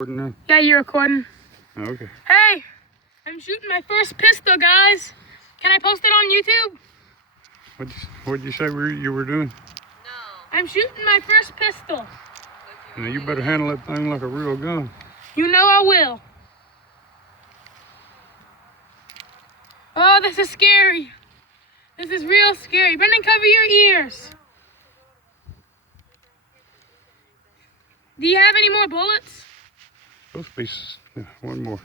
Yeah, you're recording. Okay. Hey, I'm shooting my first pistol, guys. Can I post it on YouTube? What'd you say you were doing? I'm shooting my first pistol. Now you better handle that thing like a real gun. You know I will. Oh, this is scary. This is real scary. Brendan, cover your ears. Do you have any more bullets? Those pieces. Yeah, one more.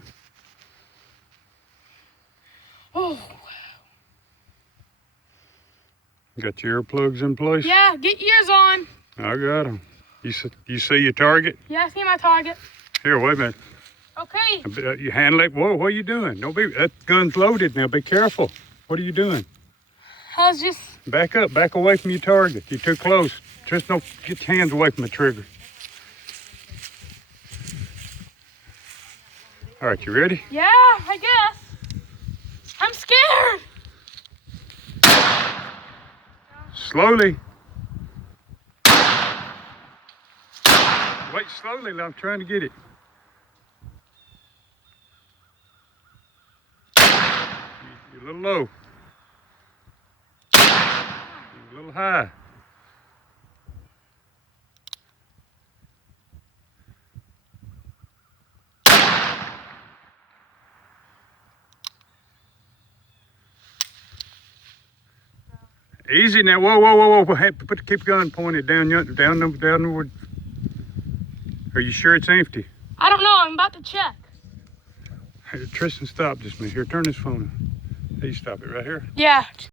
Oh. Got your earplugs in place? Yeah, get yours on. I got them. You see your target? Yeah, I see my target. Here, wait a minute. Okay. You handle it. Whoa, what are you doing? Don't be. That gun's loaded now. Be careful. What are you doing? I was just... Back up. Back away from your target. You're too close. Just don't get your hands away from the trigger. All right, you ready? Yeah, I guess. I'm scared. Slowly. Wait, slowly. I'm trying to get it. You're a little low. You're a little high. Easy now. Whoa, whoa, whoa, whoa. Hey, keep the gun pointed downward. Are you sure it's empty? I don't know. I'm about to check. Hey, Tristan, stop this minute. Here, turn this phone on. Hey, stop it right here. Yeah.